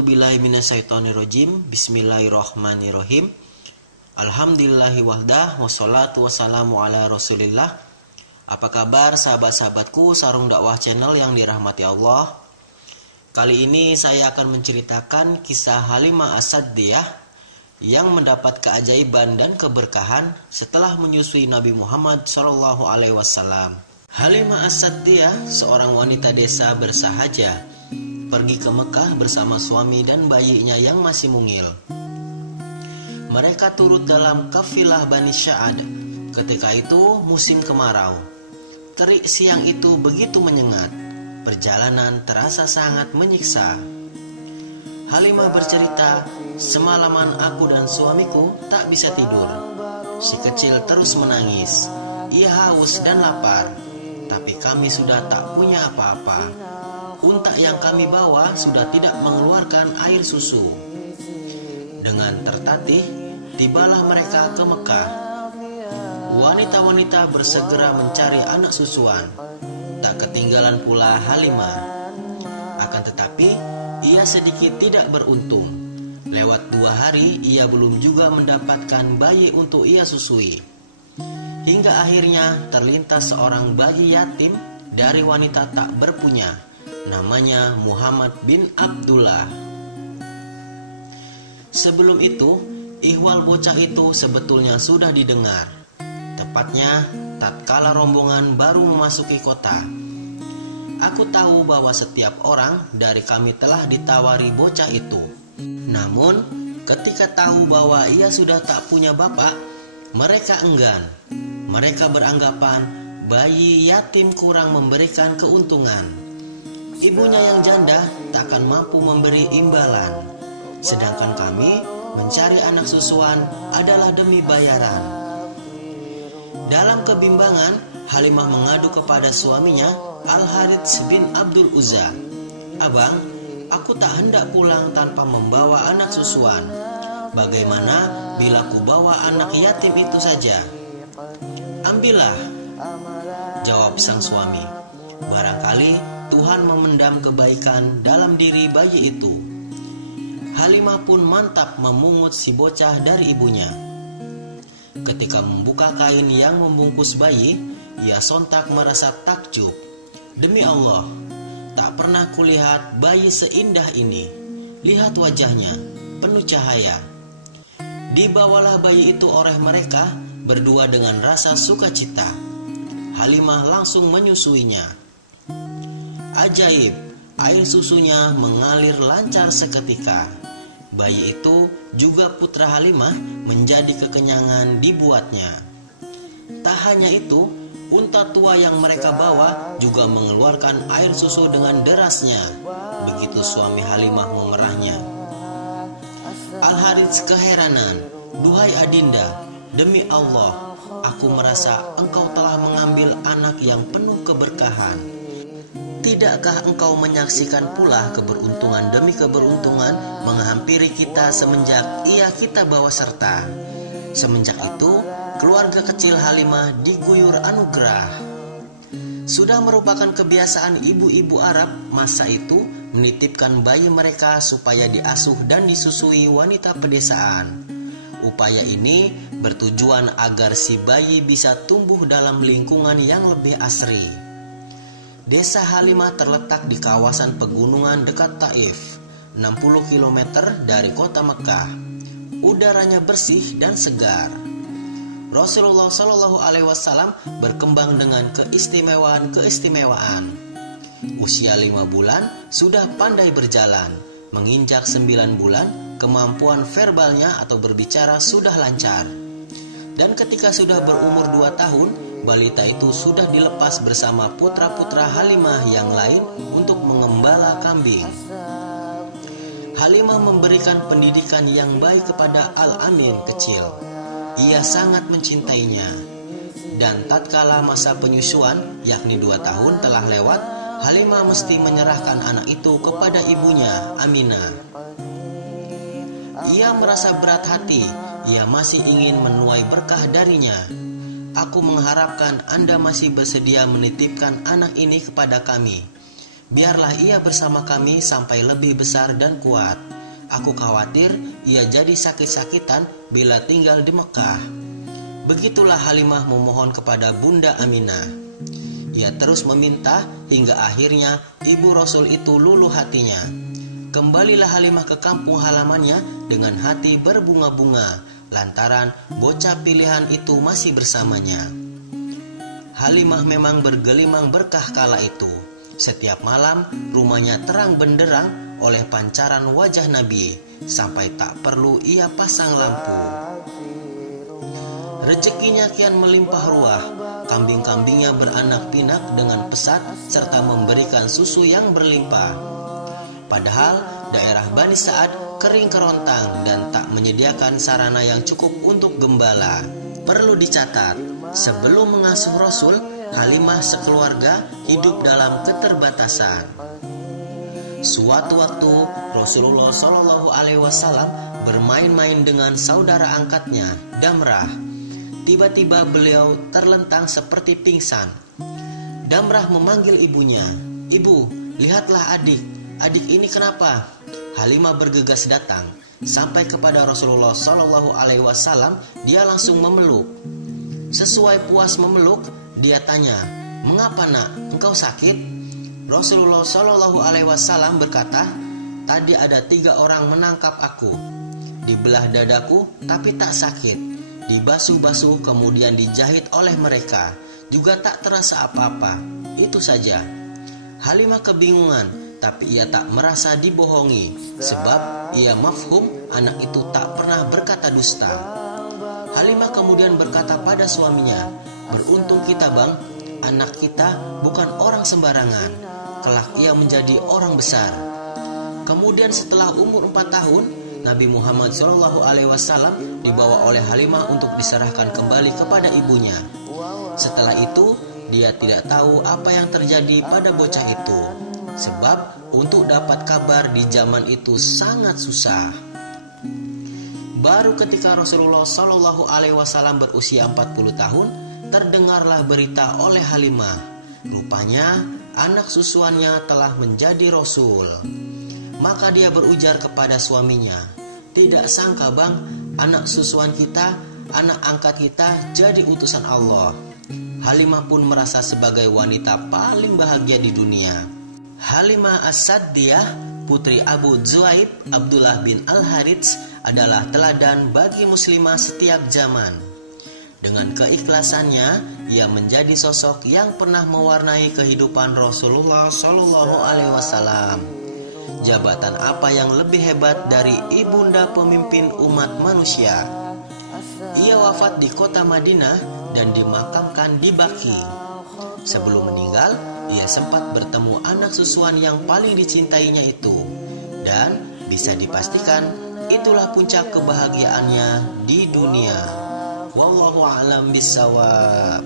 A'udzubillahi minasyaitonirrajim. Bismillahirrahmanirrahim. Alhamdulillahi wahdah, wassalatu wassalamu ala rasulillah. Apa kabar sahabat-sahabatku sarung dakwah channel yang dirahmati Allah? Kali ini saya akan menceritakan kisah Halimah As-Sa'diyah yang mendapat keajaiban dan keberkahan setelah menyusui Nabi Muhammad SAW. Halimah As-Sa'diyah, seorang wanita desa bersahaja, pergi ke Mekah bersama suami dan bayinya yang masih mungil. Mereka turut dalam kafilah Bani Sa'ad. Ketika itu musim kemarau. Terik siang itu begitu menyengat. Perjalanan terasa sangat menyiksa. Halimah bercerita, "Semalaman aku dan suamiku tak bisa tidur. Si kecil terus menangis. Ia haus dan lapar, tapi kami sudah tak punya apa-apa. Unta yang kami bawa sudah tidak mengeluarkan air susu." Dengan tertatih, tibalah mereka ke Mekah. Wanita-wanita bersegera mencari anak susuan. Tak ketinggalan pula Halimah. Akan tetapi, ia sedikit tidak beruntung. Lewat 2 hari, ia belum juga mendapatkan bayi untuk ia susui. Hingga akhirnya terlintas seorang bayi yatim dari wanita tak berpunya. Namanya Muhammad bin Abdullah. Sebelum itu, ihwal bocah itu sebetulnya sudah didengar. Tepatnya, tatkala rombongan baru memasuki kota. Aku tahu bahwa setiap orang dari kami telah ditawari bocah itu. Namun, ketika tahu bahwa ia sudah tak punya bapak, mereka enggan. Mereka beranggapan bayi yatim kurang memberikan keuntungan. Ibunya yang janda takkan mampu memberi imbalan. Sedangkan kami mencari anak susuan adalah demi bayaran. Dalam kebimbangan, Halimah mengadu kepada suaminya, Al-Harits bin Abdul Uzza. "Abang, aku tak hendak pulang tanpa membawa anak susuan. Bagaimana bila ku bawa anak yatim itu saja?" "Ambillah," jawab sang suami. "Barangkali Tuhan memendam kebaikan dalam diri bayi itu." Halimah pun mantap memungut si bocah dari ibunya. Ketika membuka kain yang membungkus bayi, ia sontak merasa takjub. "Demi Allah, tak pernah kulihat bayi seindah ini. Lihat wajahnya, penuh cahaya." Dibawalah bayi itu oleh mereka berdua dengan rasa sukacita. Halimah langsung menyusuinya. Ajaib, air susunya mengalir lancar seketika. Bayi itu juga putra Halimah menjadi kekenyangan dibuatnya. Tak hanya itu, unta tua yang mereka bawa juga mengeluarkan air susu dengan derasnya. Begitu suami Halimah memerahnya. Al-Harits keheranan, "Duhai adinda, demi Allah, aku merasa engkau telah mengambil anak yang penuh keberkahan. Tidakkah engkau menyaksikan pula keberuntungan demi keberuntungan menghampiri kita semenjak ia kita bawa serta?" Semenjak itu, keluarga kecil Halimah diguyur anugerah. Sudah merupakan kebiasaan ibu-ibu Arab masa itu menitipkan bayi mereka supaya diasuh dan disusui wanita pedesaan. Upaya ini bertujuan agar si bayi bisa tumbuh dalam lingkungan yang lebih asri. Desa Halimah terletak di kawasan pegunungan dekat Taif, 60 km dari kota Mekah. Udaranya bersih dan segar. Rasulullah SAW berkembang dengan keistimewaan. Usia 5 bulan sudah pandai berjalan. Menginjak 9 bulan, kemampuan verbalnya atau berbicara sudah lancar. Dan ketika sudah berumur 2 tahun, balita itu sudah dilepas bersama putra-putra Halimah yang lain untuk mengembala kambing. Halimah memberikan pendidikan yang baik kepada Al-Amin kecil. Ia sangat mencintainya. Dan tatkala masa penyusuan, yakni 2 tahun telah lewat, Halimah mesti menyerahkan anak itu kepada ibunya, Aminah. Ia merasa berat hati, ia masih ingin menuai berkah darinya. "Aku mengharapkan Anda masih bersedia menitipkan anak ini kepada kami. biarlah ia bersama kami sampai lebih besar dan kuat. Aku khawatir ia jadi sakit-sakitan bila tinggal di Mekah." Begitulah Halimah memohon kepada Bunda Aminah. Ia terus meminta hingga akhirnya ibu Rasul itu luluh hatinya. Kembalilah Halimah ke kampung halamannya dengan hati berbunga-bunga lantaran bocah pilihan itu masih bersamanya. Halimah memang bergelimang berkah kala itu. Setiap malam rumahnya terang benderang oleh pancaran wajah Nabi sampai tak perlu ia pasang lampu. Rezekinya kian melimpah ruah. Kambing-kambingnya beranak pinak dengan pesat serta memberikan susu yang berlimpah. Padahal daerah Bani Sa'ad kering kerontang dan tak menyediakan sarana yang cukup untuk gembala. Perlu dicatat, sebelum mengasuh Rasul, Halimah sekeluarga hidup dalam keterbatasan. Suatu waktu Rasulullah SAW bermain-main dengan saudara angkatnya, Damrah. Tiba-tiba beliau terlentang seperti pingsan. Damrah memanggil ibunya. "Ibu, lihatlah adik. Adik ini kenapa?" Halimah bergegas datang. Sampai kepada Rasulullah SAW, dia langsung memeluk. Sesuai puas memeluk, dia tanya, "Mengapa nak? Engkau sakit?" Rasulullah SAW berkata, "Tadi ada 3 orang menangkap aku. Dibelah dadaku tapi tak sakit. Dibasuh-basuh kemudian dijahit oleh mereka, juga tak terasa apa-apa. Itu saja." Halimah kebingungan, tapi ia tak merasa dibohongi, sebab ia mafhum anak itu tak pernah berkata dusta. Halimah kemudian berkata pada suaminya, "Beruntung kita bang, anak kita bukan orang sembarangan. Kelak ia menjadi orang besar." Kemudian setelah umur 4 tahun, Nabi Muhammad SAW dibawa oleh Halimah untuk diserahkan kembali kepada ibunya. Setelah itu, dia tidak tahu apa yang terjadi pada bocah itu, sebab untuk dapat kabar di zaman itu sangat susah. Baru ketika Rasulullah SAW berusia 40 tahun, terdengarlah berita oleh Halimah. Rupanya anak susuannya telah menjadi Rasul. Maka dia berujar kepada suaminya, "Tidak sangka bang, anak susuan kita, anak angkat kita jadi utusan Allah." Halimah pun merasa sebagai wanita paling bahagia di dunia. Halimah As-Saddiyah, putri Abu Zuaib Abdullah bin Al-Harits, adalah teladan bagi muslimah setiap zaman. Dengan keikhlasannya, ia menjadi sosok yang pernah mewarnai kehidupan Rasulullah SAW. Jabatan apa yang lebih hebat dari ibunda pemimpin umat manusia? Ia wafat di kota Madinah dan dimakamkan di Baqi. Sebelum meninggal, ia sempat bertemu anak susuan yang paling dicintainya itu, dan bisa dipastikan itulah puncak kebahagiaannya di dunia. Wallahu a'lam bishawab.